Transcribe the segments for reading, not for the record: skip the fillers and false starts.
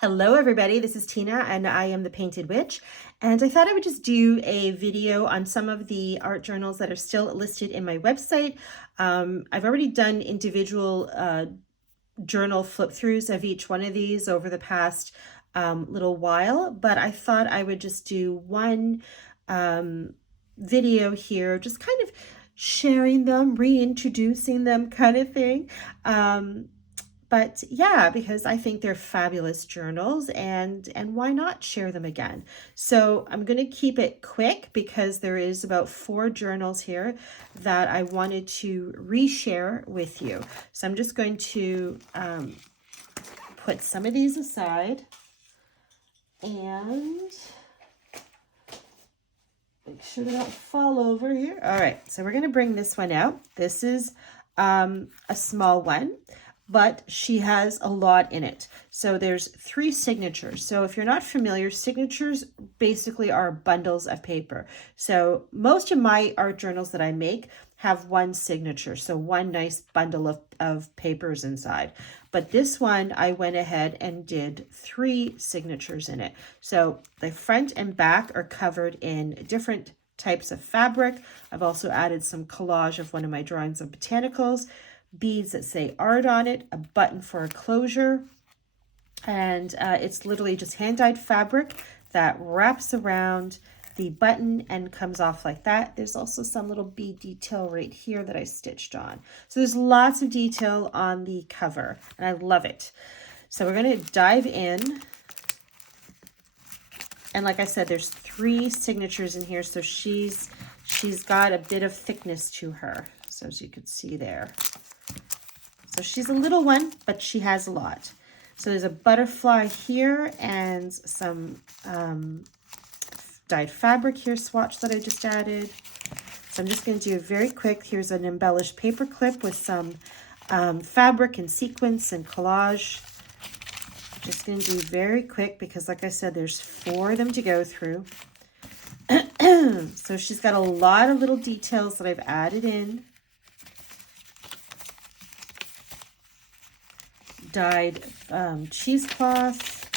Hello everybody, this is Tina and I am the Painted Witch, and I thought I would just do a video on some of the art journals that are still listed in my website. I've already done individual journal flip throughs of each one of these over the past little while, but I thought I would just do one video here, just kind of sharing them, reintroducing them kind of thing. But yeah, because I think they're fabulous journals and why not share them again? So I'm going to keep it quick because there is about 4 journals here that I wanted to reshare with you. So I'm just going to put some of these aside and make sure they don't fall over here. All right, so we're going to bring this one out. This is a small one, but she has a lot in it. So there's 3 signatures. So if you're not familiar, signatures basically are bundles of paper. So most of my art journals that I make have one signature. So one nice bundle of papers inside. But this one, I went ahead and did 3 signatures in it. So the front and back are covered in different types of fabric. I've also added some collage of one of my drawings of botanicals, beads that say art on it, a button for a closure, and it's literally just hand-dyed fabric that wraps around the button and comes off like that. There's also some little bead detail right here that I stitched on. So there's lots of detail on the cover and I love it. So we're going to dive in. And like I said, there's 3 signatures in here. So she's got a bit of thickness to her. So as you can see there. So she's a little one, but she has a lot. So there's a butterfly here and some dyed fabric here swatch that I just added. So I'm just going to do it very quick. Here's an embellished paper clip with some fabric and sequins and collage. Just going to do very quick because like I said, there's 4 of them to go through. So she's got a lot of little details that I've added in. Dyed cheesecloth,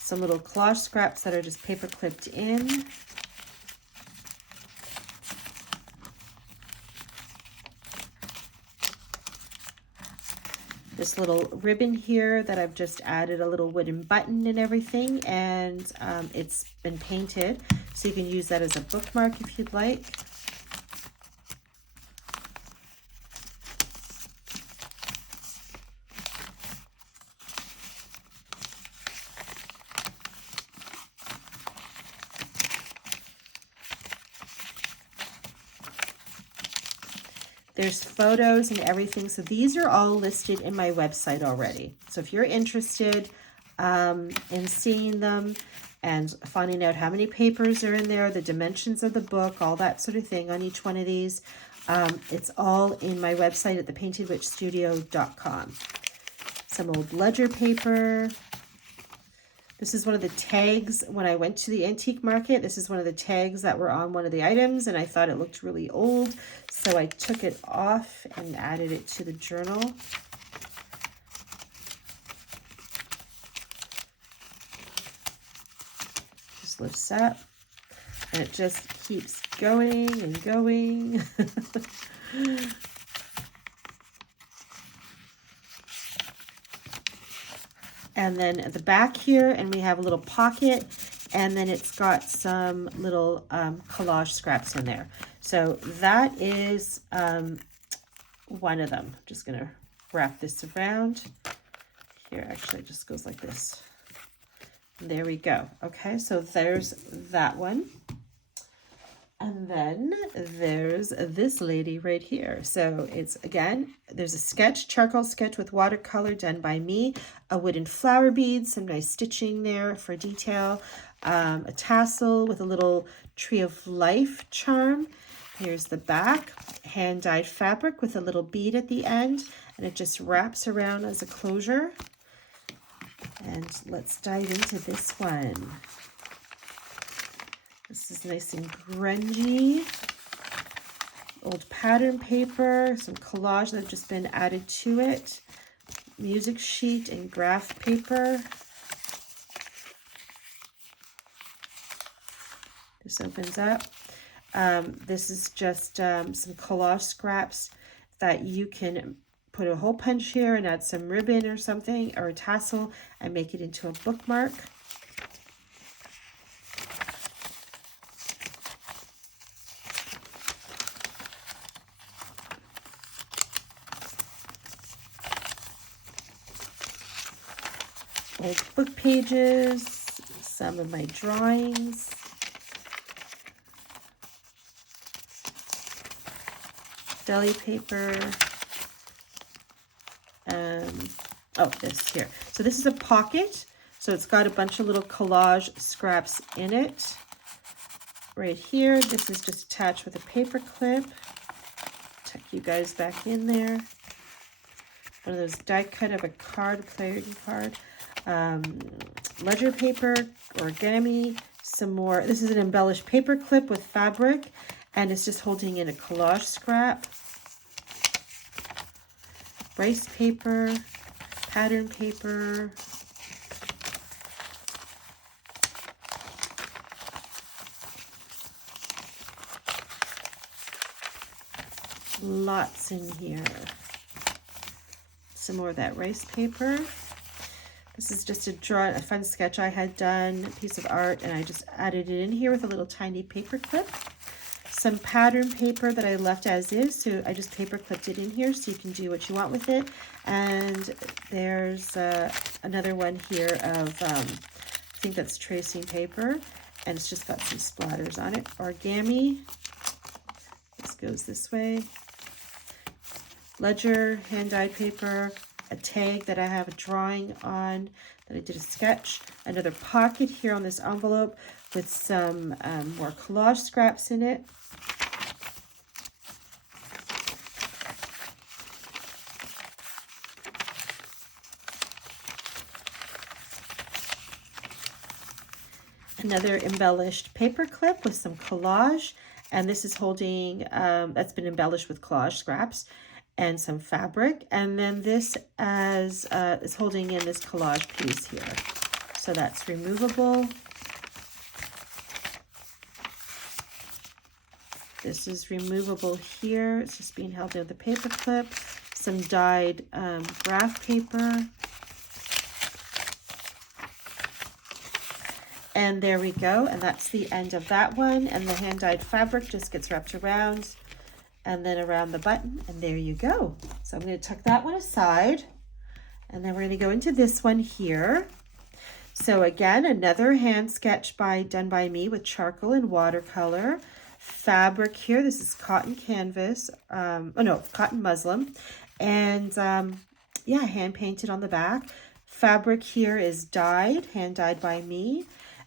some little collage scraps that are just paper clipped in. This little ribbon here that I've just added a little wooden button and everything, and it's been painted, so you can use that as a bookmark if you'd like. There's photos and everything. So these are all listed in my website already. So if you're interested in seeing them and finding out how many papers are in there, the dimensions of the book, all that sort of thing on each one of these, it's all in my website at thepaintedwitchstudio.com. Some old ledger paper. This is one of the tags when I went to the antique market. This is one of the tags that were on one of the items and I thought it looked really old. So I took it off and added it to the journal. Just lifts up and it just keeps going and going. And then at the back here, and we have a little pocket, and then it's got some little collage scraps in there. So that is one of them. I'm just going to wrap this around. Here, actually, it just goes like this. There we go. Okay, so there's that one. And then there's this lady right here. So it's, again, there's a sketch, charcoal sketch with watercolor done by me, a wooden flower bead, some nice stitching there for detail, a tassel with a little tree of life charm. Here's the back, hand-dyed fabric with a little bead at the end, and it just wraps around as a closure. And let's dive into this one. This is nice and grungy. Old pattern paper, some collage that have just been added to it. Music sheet and graph paper. This opens up. This is just some collage scraps that you can put a hole punch here and add some ribbon or something, or a tassel, and make it into a bookmark. Old book pages, some of my drawings. Deli paper. Oh, this here. So this is a pocket. So it's got a bunch of little collage scraps in it. Right here, this is just attached with a paper clip. Tuck you guys back in there. One of those die cut of a card, a playing card. Ledger paper, origami, some more. This is an embellished paper clip with fabric, and it's just holding in a collage scrap. Rice paper, pattern paper. Lots in here. Some more of that rice paper. This is just a fun sketch I had done, a piece of art, and I just added it in here with a little tiny paper clip. Some pattern paper that I left as is, so I just paper clipped it in here so you can do what you want with it. And there's another one here of, I think that's tracing paper, and it's just got some splatters on it. Origami, this goes this way. Ledger, hand-dyed paper, a tag that I have a drawing on that I did a sketch. Another pocket here on this envelope with some more collage scraps in it. Another embellished paper clip with some collage, and this is holding, that's been embellished with collage scraps and some fabric, and then this is holding in this collage piece here. So that's removable. This is removable here. It's just being held in with a paper clip. Some dyed graph paper. And there we go, and that's the end of that one, and the hand-dyed fabric just gets wrapped around and then around the button, and there you go. So I'm going to tuck that one aside, and then we're going to go into this one here. So again, another hand sketch done by me with charcoal and watercolor. Fabric here, this is cotton canvas, cotton muslin, and yeah, hand painted on the back. Fabric here is dyed, hand dyed by me.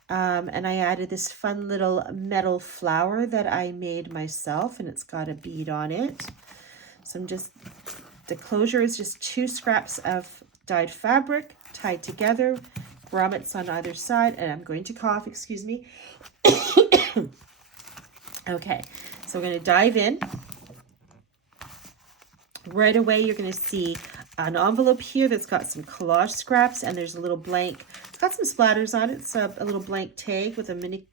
And I added this fun little metal flower that I made myself, and it's got a bead on it. So the closure is just 2 scraps of dyed fabric tied together, grommets on either side, and I'm going to cough, excuse me. Okay, so we're going to dive in. Right away, you're going to see an envelope here that's got some collage scraps, and there's a little blank. It's got some splatters on it. It's a little blank tag with a mini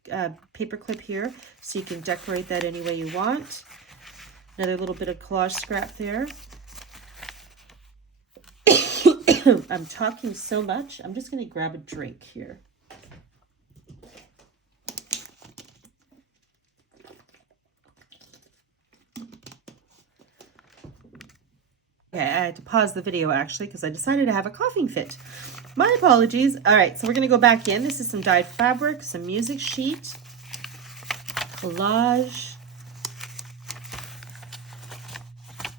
paper clip here, so you can decorate that any way you want. Another little bit of collage scrap there. I'm talking so much. I'm just going to grab a drink here. Okay, I had to pause the video actually because I decided to have a coughing fit. My apologies. All right, so we're going to go back in. This is some dyed fabric, some music sheet, collage,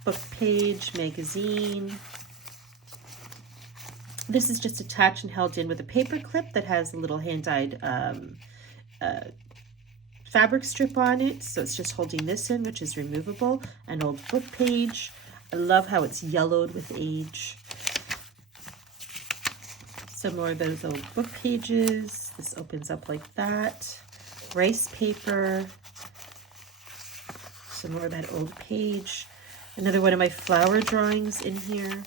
book page, magazine. This is just attached and held in with a paper clip that has a little hand-dyed fabric strip on it. So it's just holding this in, which is removable. An old book page. I love how it's yellowed with age. Some more of those old book pages. This opens up like that. Rice paper. Some more of that old page. Another one of my flower drawings in here.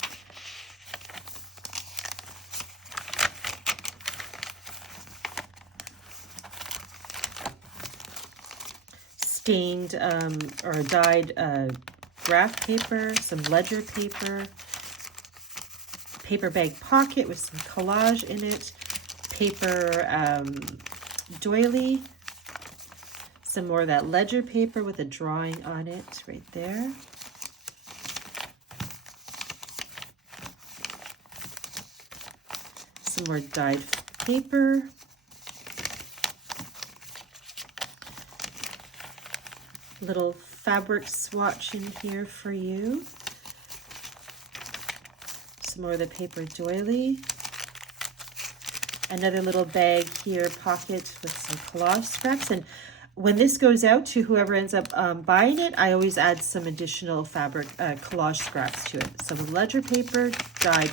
stained or dyed graph paper, some ledger paper, paper bag pocket with some collage in it, paper doily, some more of that ledger paper with a drawing on it right there. Some more dyed paper. Little fabric swatch in here for you. Some more of the paper doily. Another little bag here, pocket with some collage scraps. And when this goes out to whoever ends up buying it, I always add some additional fabric collage scraps to it. Some ledger paper, dyed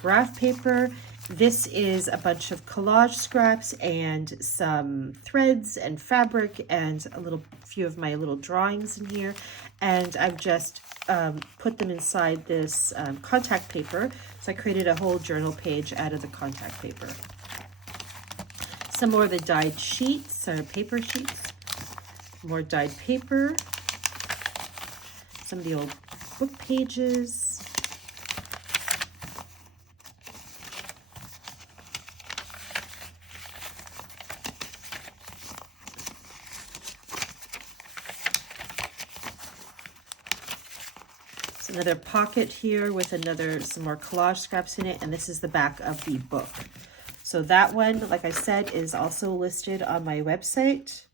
graph paper. This is a bunch of collage scraps and some threads and fabric and a few of my little drawings in here. And I've just put them inside this contact paper. So I created a whole journal page out of the contact paper. Some more of the dyed sheets or paper sheets. More dyed paper. Some of the old book pages. Another pocket here with some more collage scraps in it, and this is the back of the book. So that one, like I said, is also listed on my website.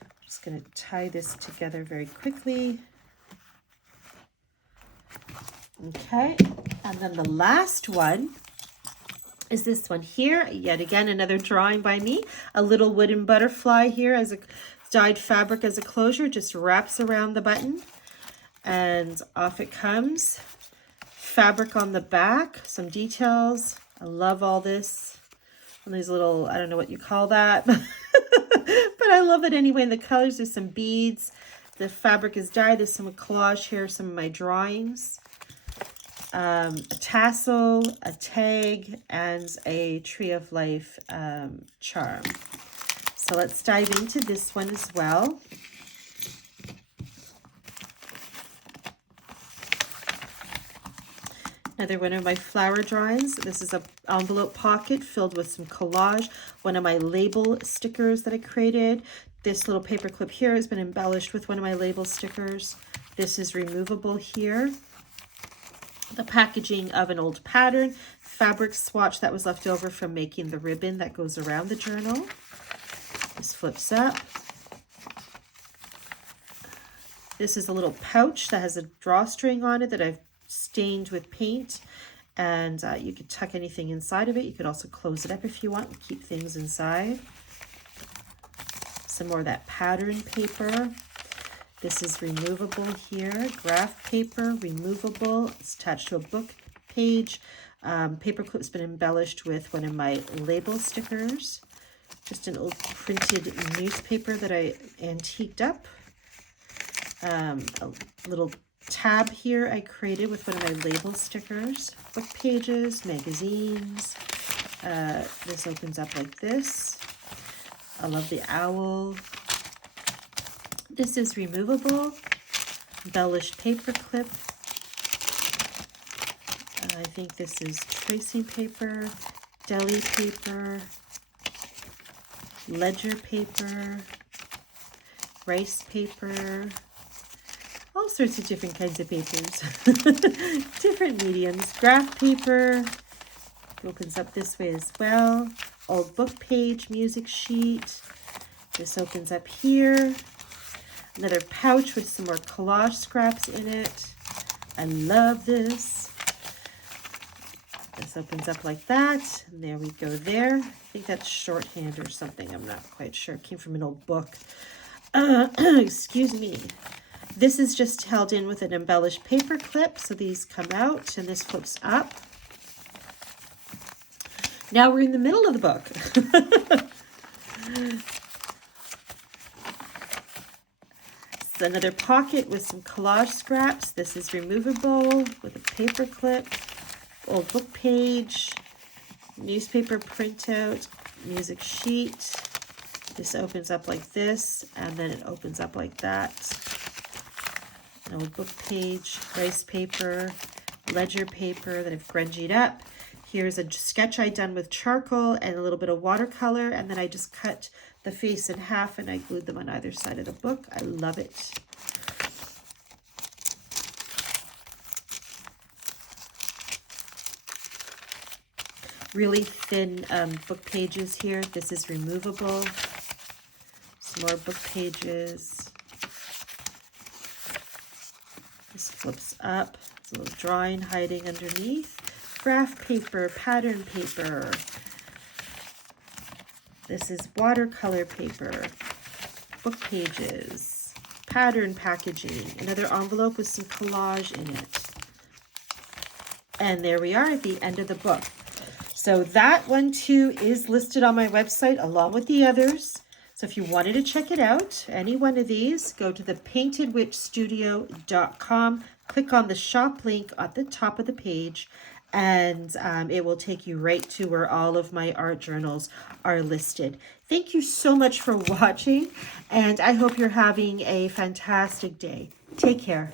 I'm just going to tie this together very quickly. Okay, and then the last one is this one here. Yet again, another drawing by me. A little wooden butterfly here as a dyed fabric as a closure, just wraps around the button. And off it comes. Fabric on the back, some details. I love all this. And these little, I don't know what you call that, but I love it anyway. And the colors, there's some beads. The fabric is dyed. There's some collage here, some of my drawings. A tassel, a tag, and a Tree of Life charm. So let's dive into this one as well. Another one of my flower drawings. This is an envelope pocket filled with some collage. One of my label stickers that I created. This little paper clip here has been embellished with one of my label stickers. This is removable here. The packaging of an old pattern. Fabric swatch that was left over from making the ribbon that goes around the journal. This flips up. This is a little pouch that has a drawstring on it that I've stained with paint, and you could tuck anything inside of it. You could also close it up if you want and keep things inside. Some more of that pattern paper. This is removable here. Graph paper, removable. It's attached to a book page. Paper clip's been embellished with one of my label stickers. Just an old printed newspaper that I antiqued up. A little tab here I created with one of my label stickers. Book pages, magazines. This opens up like this. I love the owl. This is removable. Embellished paper clip. I think this is tracing paper, deli paper, ledger paper, rice paper, all sorts of different kinds of papers, different mediums. Graph paper, it opens up this way as well. Old book page, music sheet. This opens up here. Another pouch with some more collage scraps in it. I love this. This opens up like that. And there we go there. I think that's shorthand or something. I'm not quite sure. It came from an old book. Excuse me. This is just held in with an embellished paper clip. So these come out and this flips up. Now we're in the middle of the book. It's another pocket with some collage scraps. This is removable with a paper clip. Old book page. Newspaper printout. Music sheet. This opens up like this, and then it opens up like that. An old book page, rice paper, ledger paper that I've grungied up. Here's a sketch I done with charcoal and a little bit of watercolor, and then I just cut the face in half and I glued them on either side of the book. I love it. Really thin book pages here. This is removable. Some more book pages. This flips up. There's a little drawing hiding underneath. Graph paper, pattern paper. This is watercolor paper, book pages, pattern packaging, another envelope with some collage in it. And there we are at the end of the book. So that one too is listed on my website along with the others. So if you wanted to check it out, any one of these, go to thepaintedwitchstudio.com, click on the shop link at the top of the page, and it will take you right to where all of my art journals are listed. Thank you so much for watching, and I hope you're having a fantastic day. Take care.